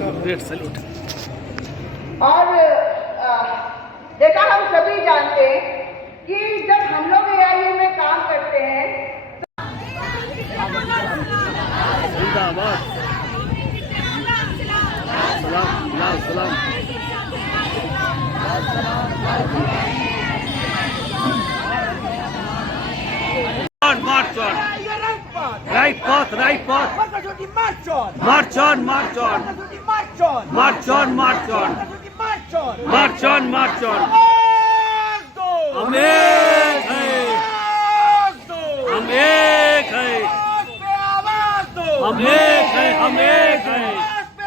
Great salute. और जैसा हम सभी जानते हैं कि जब हम लोग एआईए में काम करते हैं जिंदाबाद, सलाम लाल सलाम। March on. Right path, right path. march on, March on, march on. march on, March on, march on. march on, March on, march on. आवाज दो, हम एक हैं, हम एक हैं, आवाज दो, हम एक हैं, हम एक हैं,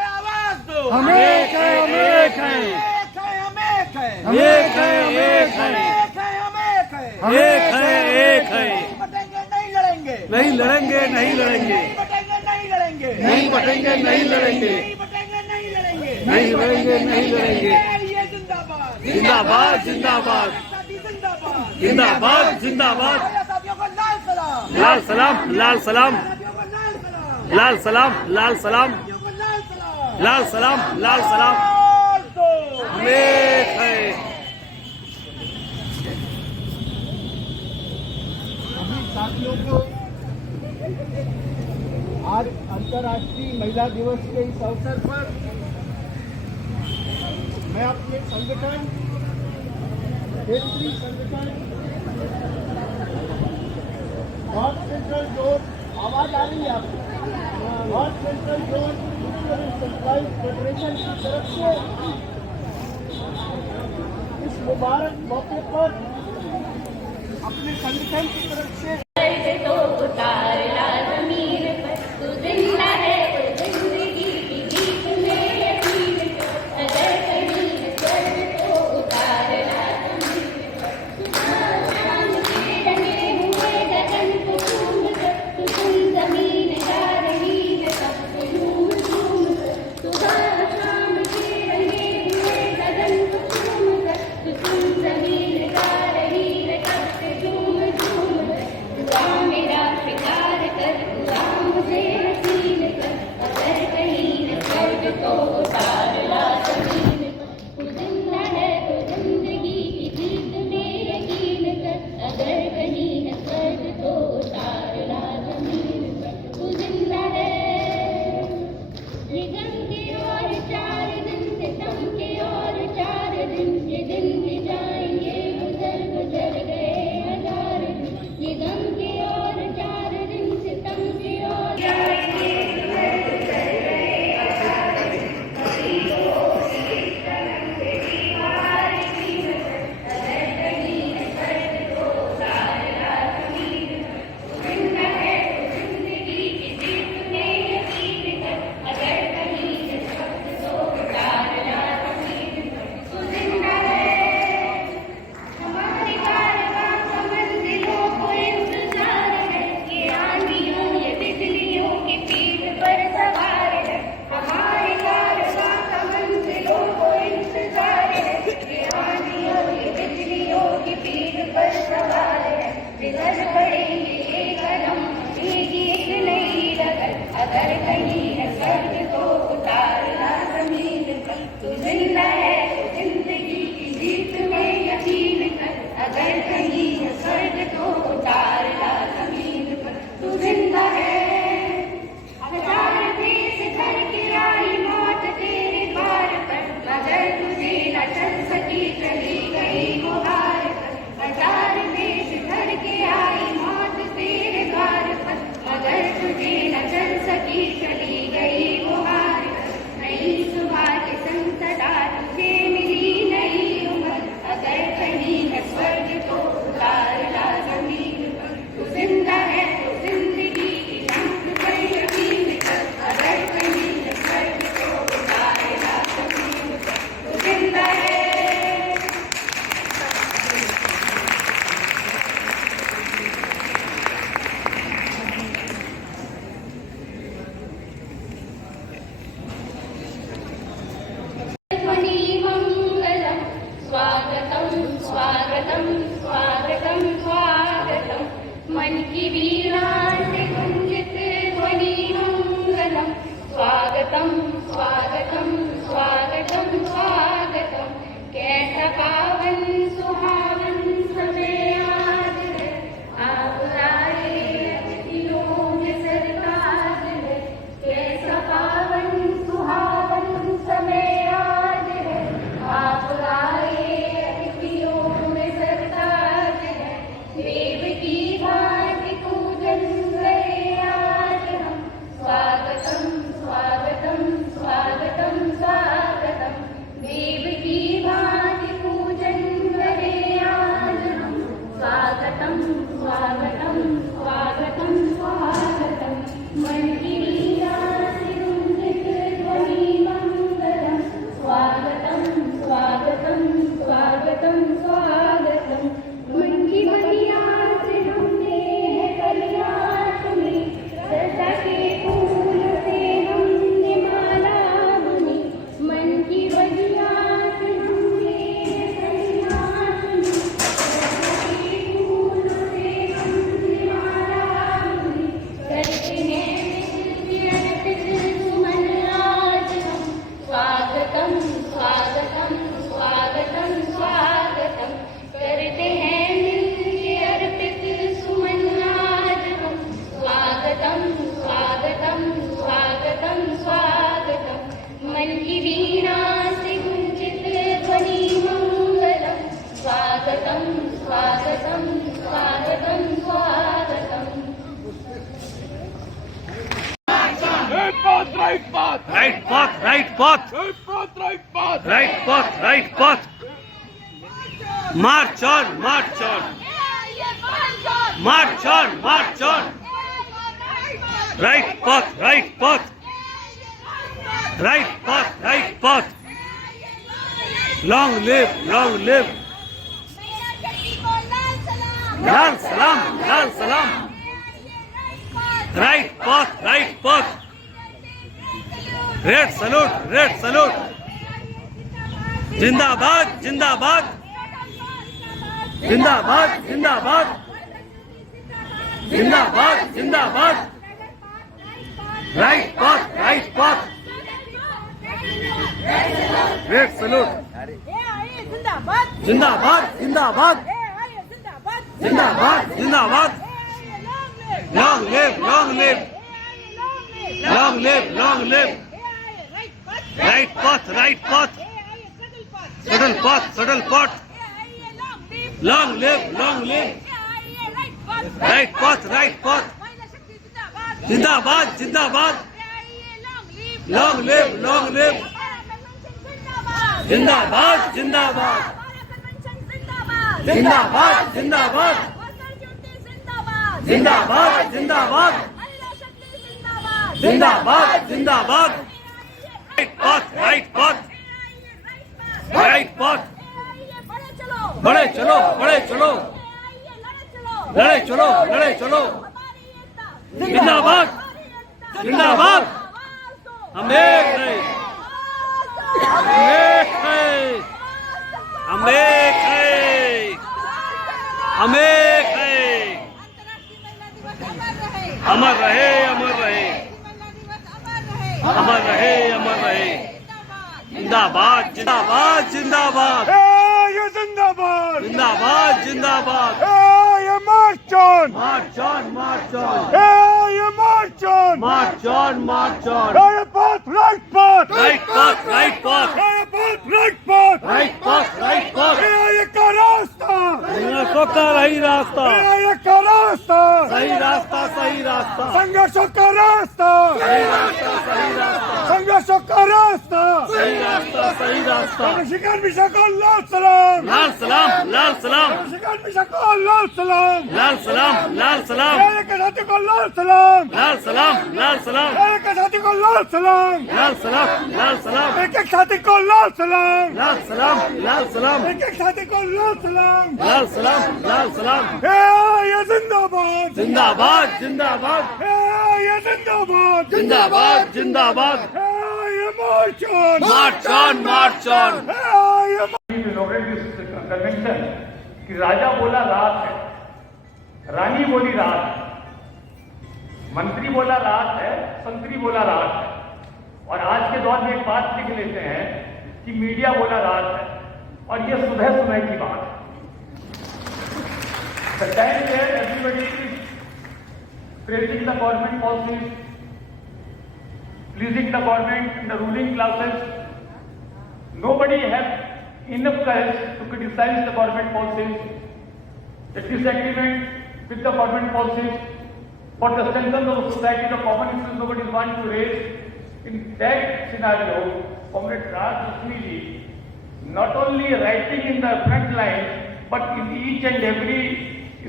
आवाज दो, हम एक हैं, हम एक हैं, हम एक हैं, एक हैं, एक हैं, एक हैं, एक हैं। नहीं लड़ेंगे, नहीं लड़ेंगे, नहीं बटेंगे, नहीं लड़ेंगे, नहीं लड़ेंगे, नहीं लड़ेंगे। जिंदाबाद, जिंदाबाद, जिंदाबाद, जिंदाबाद। लाल सलाम, लाल सलाम, लाल सलाम, लाल सलाम, लाल सलाम, लाल सलाम। हम एक हैं। साथियों को आज अंतर्राष्ट्रीय महिला दिवस के इस अवसर पर मैं अपने संगठन केंद्रीय संगठन नॉर्थ सेंट्रल जोन, आवाज आ रही है आपको, north central zone employees federation की तरफ से इस मुबारक मौके पर अपने संगठन की तरफ से path, Right path, right path. right path, right path. March on, march on, march on, march on. Right path, right path, right path, right path. Long live, long live. Lal salam, lal salam. Right path, right path. Red salute, red salute. Zindabad, zindabad. Zindabad, zindabad. Zindabad, zindabad. Right path, right path. Red salute. Zindabad, zindabad. Zindabad, zindabad. Long live, long live. Long live, long live. Right path, right path. Subtle path, subtle path. Long live, long live. Right path, right path. Zindabad, zindabad. Long live, long live. Zindabad, zindabad. Zindabad, zindabad. Zindabad, zindabad. Zindabad, zindabad. Right path, right path. Right path. बड़े चलो, बड़े चलो. लड़े चलो, लड़े चलो. जिंदाबाद, जिंदाबाद. हम एक हैं. हम एक हैं. हम एक हैं. हम एक हैं. अमर रहे, अमर रहे. अमर रहे, अमर रहे. जिंदाबाद, जिंदाबाद, जिंदाबाद. ये जिंदाबाद. जिंदाबाद, जिंदाबाद. ये march on. March on, march on. ये march on. March on, march on. ये path, right path. Right path, right path. ये path, right path. Right path, right path. ये का रास्ता. संघर्षों का सही रास्ता. ये का रास्ता. सही रास्ता, सही रास्ता. संघर्षों का रास्ता. सही रास्ता, सही रास्ता. संघर्षों का रास्ता. सही रास्ता, सही रास्ता. शिकार मिशा को लाल सलाम. लाल सलाम, लाल सलाम. शिकार मिशा को लाल सलाम. लाल सलाम, लाल सलाम. के साथी को लाल सलाम. लाल सलाम, लाल सलाम. के साथी को लाल सलाम. लाल सलाम, लाल सलाम. एक साथी को लाल सलाम. लाल सलाम, लाल सलाम. एक साथी को लाल सलाम. लाल सलाम, लाल सलाम. ये जिंदाबाद. जिंदाबाद, जिंदाबाद. ये जिंदाबाद. जिंदाबाद, जिंदाबाद. ये march on. March on, march on. ये कन्वेंशन कि राजा बोला रात है, रानी बोली रात है, मंत्री बोला रात है, संतरी बोला रात है. और आज के दौर में एक बात लिख लेते हैं कि मीडिया बोला रात है और ये सुबह सुबह की बात है. The time where everybody is praising the government policies, pleasing the government and the ruling classes, nobody has enough courage to criticize the government policies, the disagreement with the government policies, for the strength of the society, the common issues nobody wants to raise. In that scenario, Comrade Raj Lakshmiji, not only writing in the front line, but in each and every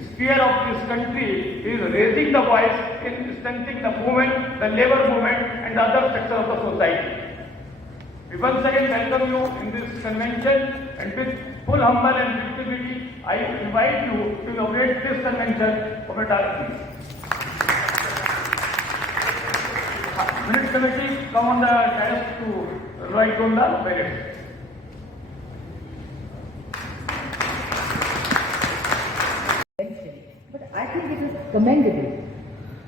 sphere of this country, is raising the voice in strengthening the movement, the labor movement, and the other sectors of the society. We once again welcome you in this convention, and with full humble and humility, I invite you to inaugurate this convention of a darkness. Minute committee, come on the dais to write on the ballots. But I think it is commendable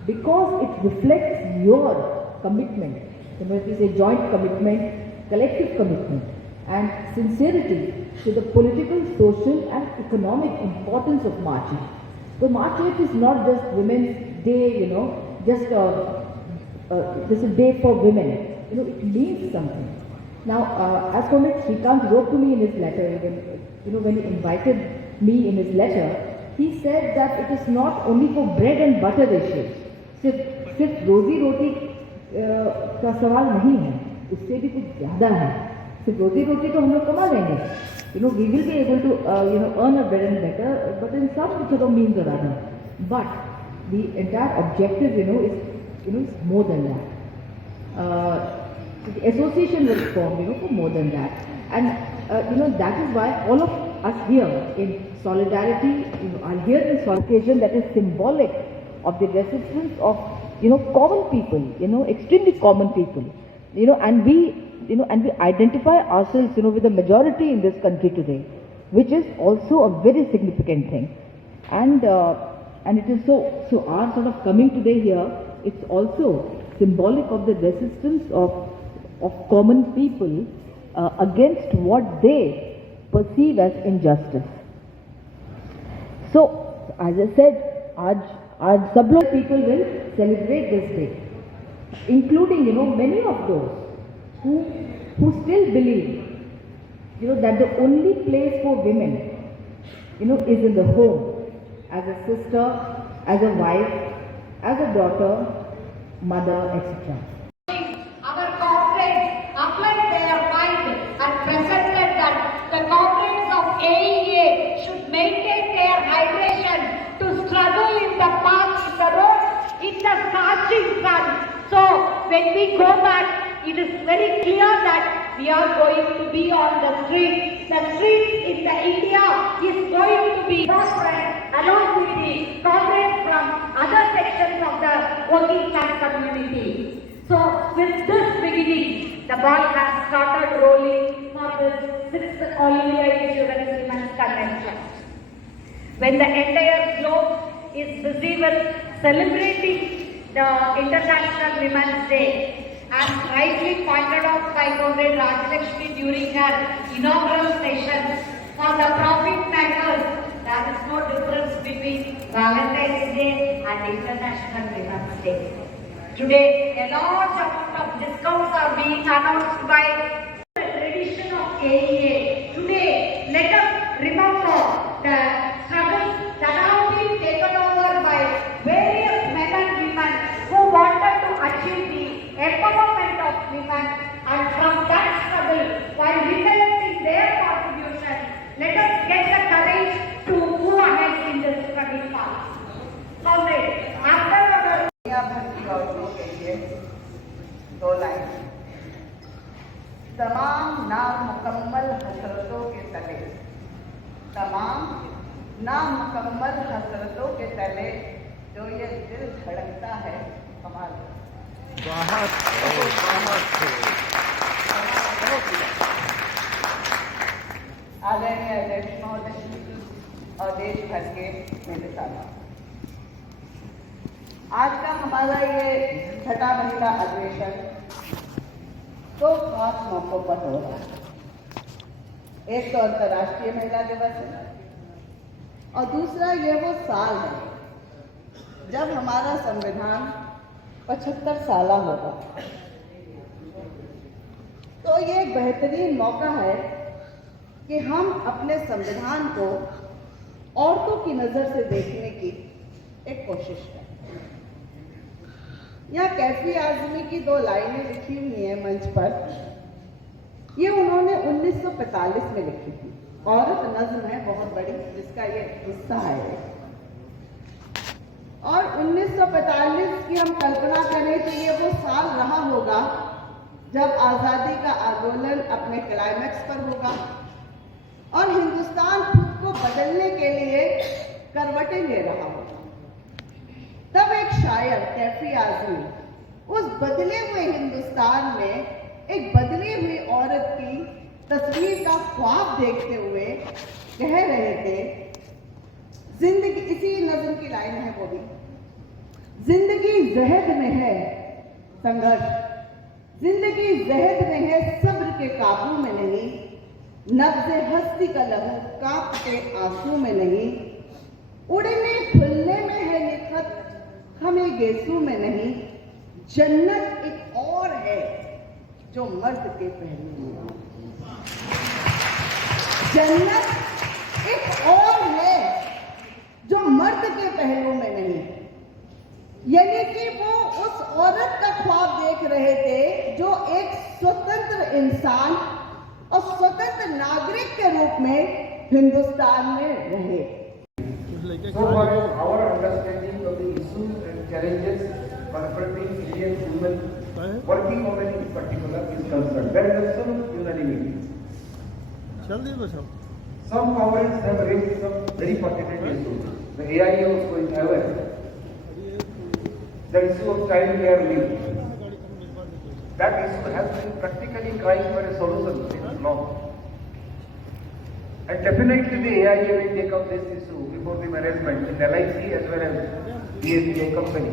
because it reflects your commitment. You know, it is a joint commitment, collective commitment, and sincerity to the political, social, and economic importance of March 8. So March 8 is not just Women's Day, you know, just this is a day for women. You know, it means something. Now, as Comrade Shrikant wrote to me in his letter, when he invited me in his letter, he said that it is not only for bread and butter issues. सिर्फ रोजी रोटी का सवाल नहीं है. उससे भी कुछ ज़्यादा है। सिर्फ रोटी रोटी तो हम लोग कमा लेंगे, we will be able to earn a better and better, but in some sort of means or other. But the entire objective is more than that. The association was formed for more than that, and that is why all of us here in solidarity are here in this occasion that is symbolic of the resistance of common people, extremely common people, and we identify ourselves with the majority in this country today, which is also a very significant thing, and it is so our sort of coming today here, it's also symbolic of the resistance of common people against what they perceive as injustice. So, as I said, आज सब लोग people will celebrate this day, including many of those who still believe that the only place for women is in the home, as a sister, as a wife, as a daughter, mother, etc. Our comrades applied their mind and presented that the comrades of AEA should maintain their hydration to struggle in the parks, in the roads, in the scorching sun. So when we go back, it is very clear that we are going to be on the streets. The streets in the India is going to be different along with the comrades from other sections of the working class community. So with this beginning, the ball has started rolling for the 6th All India Insurance Women's Convention. When the entire globe is busy with celebrating the International Women's Day, as rightly pointed out by Comrade Rajalakshmi during her inaugural session, for the profit makers, there is no difference between Valentine's Day and International Women's Day. Today, a large amount of discounts are being announced by the tradition of AEA. Today, let us remember the struggles that have been taken over by various men and women who wanted to achieve the empowerment of women, and from that struggle, while witnessing their contribution, let us get the courage to move ahead in this struggle path. Comrade, after our दुनिया भर की औरतों के लिए 2 line. तमाम नामुकम्मल हसरतों के तले, तमाम नामुकम्मल हसरतों के तले जो ये दिल धड़कता है हमारा। आदरणीय अध्यक्ष महोदय और देश भर के मेरे साथ, आज का हमारा ये छठा महिला अधिवेशन 2 खास मौकों पर हो रहा है। एक तो अंतर्राष्ट्रीय महिला दिवस है और दूसरा ये वो साल है जब हमारा संविधान 75 साल होगा। तो ये एक बेहतरीन मौका है कि हम अपने संविधान को औरतों की नजर से देखने की एक कोशिश करें। यहाँ कैफी आजमी की 2 लाइनें लिखी हुई हैं मंच पर। ये उन्होंने 1945 में लिखी थी। औरत नज्म है बहुत बड़ी, जिसका ये हिस्सा है। और 1945 की हम कल्पना करें तो ये वो साल रहा होगा जब आजादी का आंदोलन अपने क्लाइमैक्स पर होगा और हिंदुस्तान खुद को बदलने के लिए करवटें ले रहा होगा। तब एक शायर कैफी आजमी उस बदले हुए हिंदुस्तान में एक बदली हुई औरत की तस्वीर का ख्वाब देखते हुए कह रहे थे, जिंदगी, इसी नज़्म की लाइन है वो भी, जिंदगी जहद में है संघर्ष, जिंदगी जहद में है सब्र के काबू में नहीं, नब्ज़े हस्ती का लहू कांपते आंसू में नहीं, उड़ने खुलने में है लिखत हमें गेसू में नहीं, जन्नत एक और है जो मर्द के पहलू में, जन्नत एक और है जो मर्द के पहलू में नहीं। यानी कि वो उस औरत का ख्वाब देख रहे थे जो एक स्वतंत्र इंसान और स्वतंत्र नागरिक के रूप में हिंदुस्तान में रहे। So far as our understanding of the issues and challenges confronting Indian women working women in particular is concerned, there is some unanimity. Some comrades have raised some very pertinent issues. The AIA also is aware. The issue of child care leave. That issue has been practically crying for a solution since long. And definitely the AIA will take up this issue before the management in LIC as well as BSBI company.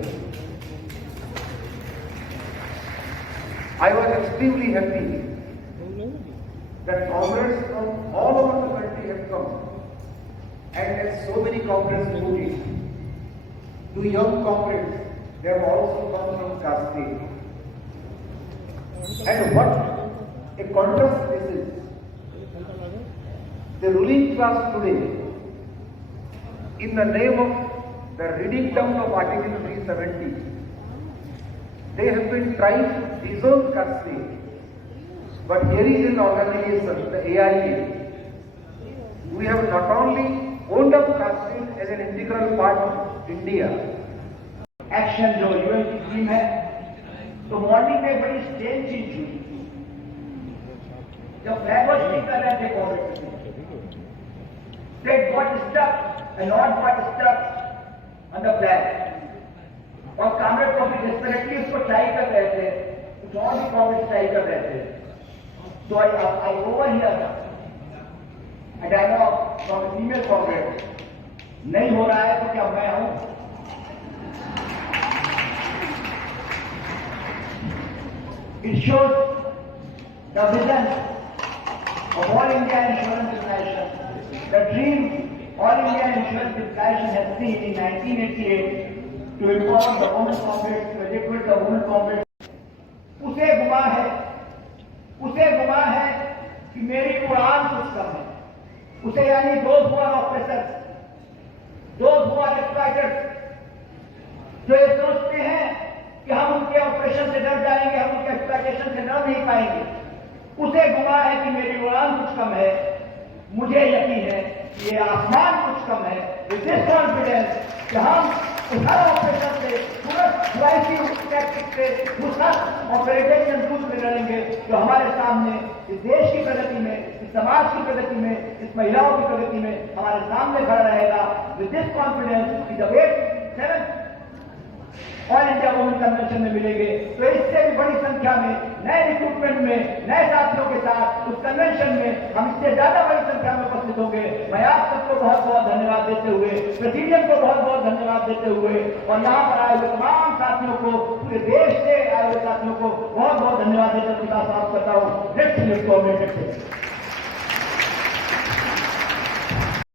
I was extremely happy that comrades from all over the country have come, and as so many comrades put it, to young comrades, they have also come from Kashmir. And what a contrast this is. The ruling class today, in the name of the reading down of Article 370, they have been trying to disown Kashmir. But here is an organization, the AIA. We have not only owned up Kashmir as an integral part of India. Action जो UN की team है, तो morning में बड़ी strange चीज हुई। जब flag hosting कर रहे थे कांग्रेस में, they got stuck, a lot got stuck on the flag। और कांग्रेस को भी डेस्परेटली उसको ट्राई कर रहे थे, कुछ और भी कांग्रेस ट्राई कर रहे थे। So I overhear a dialogue from a female comrade, नहीं हो रहा है तो क्या मैं हूं? It shows the vision of All India Insurance Federation, the dream All India Insurance Federation has seen in 1988 to empower the women comrades, to equip the women comrades. उसे गुमा है कि मेरी उड़ान कुछ कम है। उसे यानी those who are oppressors, those who are exploiters, जो ये सोचते हैं कि हम उनके ऑपरेशन से डर जाएंगे, हम उनके एक्सप्लॉयटेशन से डर नहीं पाएंगे, उसे गुमा है कि मेरी उड़ान कुछ कम है। मुझे यकीन है कि ये आसमान कुछ कम है। विद दिस कॉन्फिडेंस कि हम उस हर ऑपरेशन से, पूरा टैक्टिक से, उस हर ऑपरेटिंग रूट में लड़ेंगे जो हमारे सामने इस देश की प्रगति में, इस समाज की प्रगति में, इस महिलाओं की प्रगति में हमारे सामने खड़ा रहेगा। विद दिस कॉन्फिडेंस की जब 7th all India women convention में मिलेंगे, तो इससे भी बड़ी संख्या में नए रिक्रूटमेंट में, नए साथियों के साथ उस कन्वेंशन में हम इससे ज्यादा बड़ी संख्या में उपस्थित होंगे। मैं आप सबको बहुत बहुत धन्यवाद देते हुए, प्रेसिडेंट को बहुत बहुत धन्यवाद देते हुए और यहाँ पर आए हुए तमाम साथियों को, पूरे देश से आए हुए साथियों को बहुत बहुत धन्यवाद देते हुए समाप्त करता हूँ।